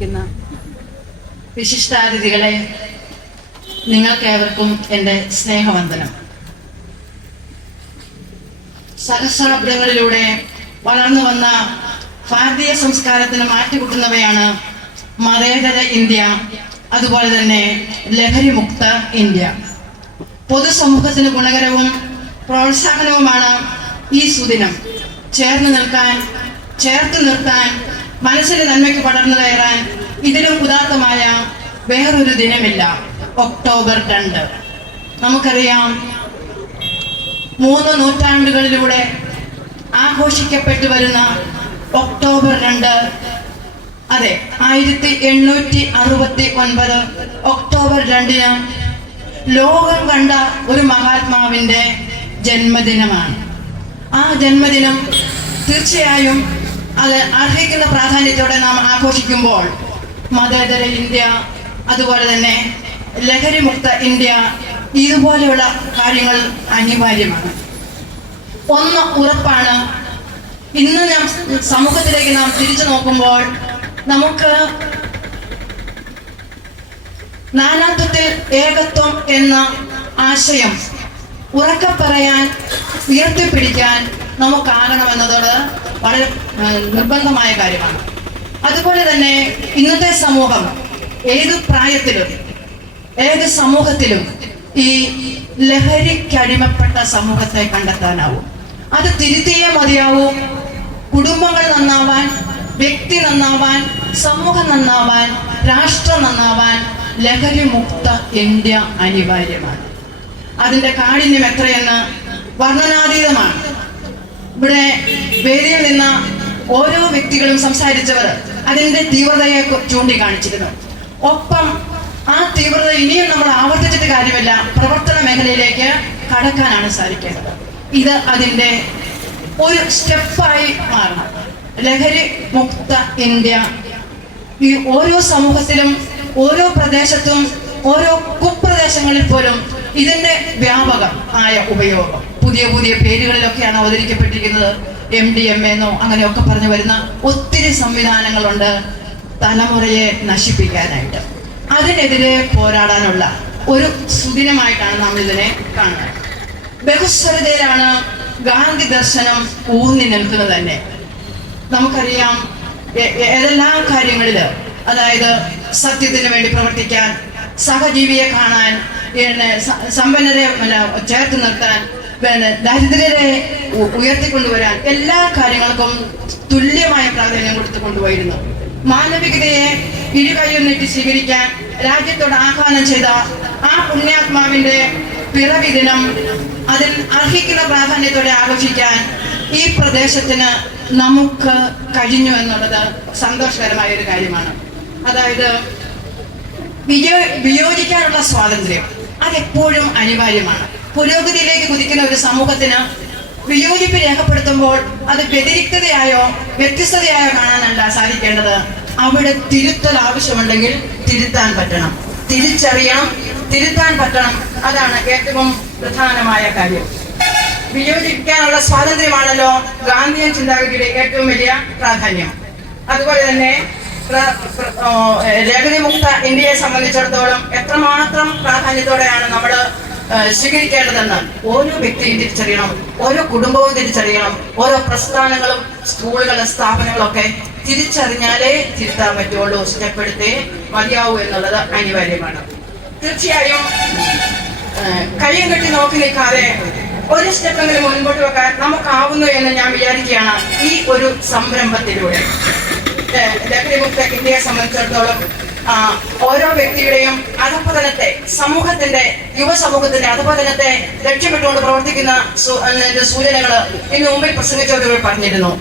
ഇരിക്കുന്ന വിശിഷ്ടാതിഥികളെ നിങ്ങൾക്കേവർക്കും എന്റെ സ്നേഹവന്ദനം. സഹസ്രാബ്ദങ്ങളിലൂടെ വളർന്നു വന്ന ഭാരതീയ സംസ്കാരത്തിന് മാറ്റുകൂട്ടുന്നവയാണ് മതേതര ഇന്ത്യ അതുപോലെ തന്നെ ലഹരിമുക്ത ഇന്ത്യ. പൊതുസമൂഹത്തിന് ഗുണകരവും പ്രോത്സാഹനവുമാണ് ഈ സുദിനം. ചേർന്ന് നിൽക്കാൻ ചേർത്ത് നിർത്താൻ മനസ്സിന്റെ നന്മയ്ക്ക് പടർന്നു കയറാൻ ഇതിലും ഉദാത്തമായ വേറൊരു ദിനമില്ല. ഒക്ടോബർ രണ്ട്. നമുക്കറിയാം മൂന്ന് നൂറ്റാണ്ടുകളിലൂടെ ആഘോഷിക്കപ്പെട്ടു വരുന്ന ഒക്ടോബർ രണ്ട്. അതെ ആയിരത്തി എണ്ണൂറ്റി അറുപത്തി ഒൻപത് ഒക്ടോബർ രണ്ടിന് ലോകം കണ്ട ഒരു മഹാത്മാവിന്റെ ജന്മദിനമാണ്. ആ ജന്മദിനം തീർച്ചയായും അർഹിക്കുന്ന പ്രാധാന്യത്തോടെ നാം ആഘോഷിക്കുമ്പോൾ മതേതര ഇന്ത്യ അതുപോലെ തന്നെ ലഹരിമുക്ത ഇന്ത്യ ഇതുപോലെയുള്ള കാര്യങ്ങൾ അനിവാര്യമാണ്. ഒന്ന് ഉറപ്പാണ്. ഇന്ന് നാം സമൂഹത്തിലേക്ക് നാം തിരിച്ചു നോക്കുമ്പോൾ നമുക്ക് നാനാത്വത്തിൽ ഏകത്വം എന്ന ആശയം ഉറക്കെ പറയാൻ ഉയർത്തിപ്പിടിക്കാൻ നമുക്കാകണമെന്നതോട് വളരെ നിർബന്ധമായ കാര്യമാണ്. അതുപോലെ തന്നെ ഇന്നത്തെ സമൂഹം ഏത് പ്രായത്തിലും ഏത് സമൂഹത്തിലും ഈ ലഹരിക്കടിമപ്പെട്ട സമൂഹത്തെ കണ്ടെത്താനാവും. അത് തിരുത്തിയേ മതിയാവൂ. കുടുംബങ്ങൾ നന്നാവാൻ വ്യക്തി നന്നാവാൻ സമൂഹം നന്നാവാൻ രാഷ്ട്രം നന്നാവാൻ ലഹരി മുക്ത ഇന്ത്യ അനിവാര്യമാണ്. അതിന്റെ കാഠിന്യം എത്രയെന്ന് വർണനാതീതമാണ്. ഇവിടെ വേദിയിൽ നിന്ന ഓരോ വ്യക്തികളും സംസാരിച്ചവർ അതിന്റെ തീവ്രതയെ ചൂണ്ടിക്കാണിച്ചിരുന്നു. ഒപ്പം ആ തീവ്രത ഇനിയും നമ്മൾ ആവർത്തിച്ചിട്ട് കാര്യമില്ല. പ്രവർത്തന മേഖലയിലേക്ക് കടക്കാനാണ് സാധിക്കേണ്ടത്. ഇത് അതിന്റെ ഒരു സ്റ്റെപ്പായി മാറണം. ലഹരി മുക്ത ഇന്ത്യ. ഈ ഓരോ സമൂഹത്തിലും ഓരോ പ്രദേശത്തും ഓരോ കുപ്രദേശങ്ങളിൽ പോലും ഇതിന്റെ വ്യാപകം ആയ ഉപയോഗം. പുതിയ പുതിയ പേരുകളിലൊക്കെയാണ് അവതരിക്കപ്പെട്ടിരിക്കുന്നത്. എം ഡി എം എന്നോ അങ്ങനെയൊക്കെ പറഞ്ഞു വരുന്ന ഒത്തിരി സംവിധാനങ്ങളുണ്ട് തലമുറയെ നശിപ്പിക്കാനായിട്ട്. അതിനെതിരെ പോരാടാനുള്ള ഒരു സുദിനമായിട്ടാണ് നാം ഇതിനെ കാണുന്നത്. ബഹുസ്വരതയിലാണ് ഗാന്ധി ദർശനം ഊന്നി നിൽക്കുന്നത് തന്നെ. നമുക്കറിയാം ഏതെല്ലാ കാര്യങ്ങളിൽ അതായത് സത്യത്തിന് വേണ്ടി പ്രവർത്തിക്കാൻ സഹജീവിയെ കാണാൻ പിന്നെ സമ്പന്നരെ ചേർത്ത് നിർത്താൻ പിന്നെ ദരിദ്രരെ ഉ- ഉയർത്തിക്കൊണ്ടുവരാൻ എല്ലാ കാര്യങ്ങൾക്കും തുല്യമായ പ്രാധാന്യം കൊടുത്തു കൊണ്ടുപോയിരുന്നു മാനവികതയെ ഇരുകൈയും സ്വീകരിക്കാൻ രാജ്യത്തോട് ആഹ്വാനം ചെയ്ത ആ പുണ്യാത്മാവിന്റെ പിറവി ദിനം അതിൽ അർഹിക്കുന്ന പ്രാധാന്യത്തോടെ ആഘോഷിക്കാൻ ഈ പ്രദേശത്തിന് നമുക്ക് കഴിഞ്ഞു എന്നുള്ളത് സന്തോഷകരമായ ഒരു കാര്യമാണ്. അതായത് വിയോ വിയോജിക്കാനുള്ള സ്വാതന്ത്ര്യം അതെപ്പോഴും അനിവാര്യമാണ്. പുരോഗതിയിലേക്ക് കുതിക്കുന്ന ഒരു സമൂഹത്തിന് വിയോജിപ്പ് രേഖപ്പെടുത്തുമ്പോൾ അത് വ്യതിരിക്തതയായോ വ്യത്യസ്തതയായോ കാണാനല്ല സാധിക്കേണ്ടത്. അവിടെ തിരുത്തൽ ആവശ്യമുണ്ടെങ്കിൽ തിരുത്താൻ പറ്റണം. തിരിച്ചറിയണം തിരുത്താൻ പറ്റണം. അതാണ് ഏറ്റവും പ്രധാനമായ കാര്യം. വിയോജിക്കാനുള്ള സ്വാതന്ത്ര്യമാണല്ലോ ഗാന്ധിയൻ ചിന്താഗതിയുടെ ഏറ്റവും വലിയ പ്രാധാന്യം. അതുപോലെ തന്നെ ലഹരിമുക്ത ഇന്ത്യയെ സംബന്ധിച്ചിടത്തോളം എത്രമാത്രം പ്രാധാന്യത്തോടെയാണ് നമ്മൾ സ്വീകരിക്കേണ്ടതെന്ന് ഓരോ വ്യക്തിയും തിരിച്ചറിയണം ഓരോ കുടുംബവും തിരിച്ചറിയണം ഓരോ പ്രസ്ഥാനങ്ങളും സ്കൂളുകളും സ്ഥാപനങ്ങളൊക്കെ തിരിച്ചറിഞ്ഞാലേ തിരുത്താൻ പറ്റുള്ളൂ. സ്ഥിരപ്പെടുത്തേ മതിയാവൂ എന്നുള്ളത് അനിവാര്യമാണ്. തീർച്ചയായും കഴിയും കെട്ടി നോക്കി നിൽക്കാതെ ഒരു സ്റ്റെപ്പെങ്കിലും മുൻപോട്ട് വെക്കാൻ നമുക്കാവുന്നു എന്ന് ഞാൻ വിചാരിക്കുകയാണ് ഈ ഒരു സംരംഭത്തിലൂടെ. ലഹരി മുക്ത ഇന്ത്യയെ സംബന്ധിച്ചിടത്തോളം ഓരോ വ്യക്തിയുടെയും അധപതനത്തെ സമൂഹത്തിന്റെ യുവസമൂഹത്തിന്റെ അധപതനത്തെ ലക്ഷ്യമിട്ടുകൊണ്ട് പ്രവർത്തിക്കുന്ന സൂചനകൾ ഇന്ന് മുമ്പിൽ പ്രസംഗിച്ചവർ പറഞ്ഞിരുന്നു.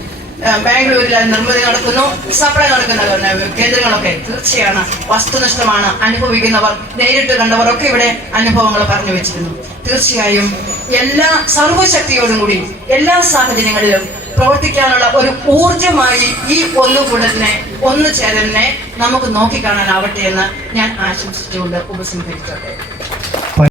ബാംഗ്ലൂരിൽ നിർമ്മിതി നടക്കുന്നു സപ്ലൈ നടക്കുന്ന കേന്ദ്രങ്ങളൊക്കെ തീർച്ചയാണ് വസ്തുനിഷ്ഠമാണ് അനുഭവിക്കുന്നവർ നേരിട്ട് കണ്ടവരൊക്കെ ഇവിടെ അനുഭവങ്ങൾ പറഞ്ഞു വെച്ചിരുന്നു. തീർച്ചയായും എല്ലാ സർവശക്തിയോടും കൂടി എല്ലാ സാഹചര്യങ്ങളിലും പ്രവർത്തിക്കാനുള്ള ഒരു ഊർജമായി ഈ ഒന്നുകൂടലിനെ ഒന്നു ചേരലിനെ നമുക്ക് നോക്കിക്കാണാനാവട്ടെ എന്ന് ഞാൻ ആശംസിച്ചുകൊണ്ട് ഉപസംഹരിച്ചോട്ടെ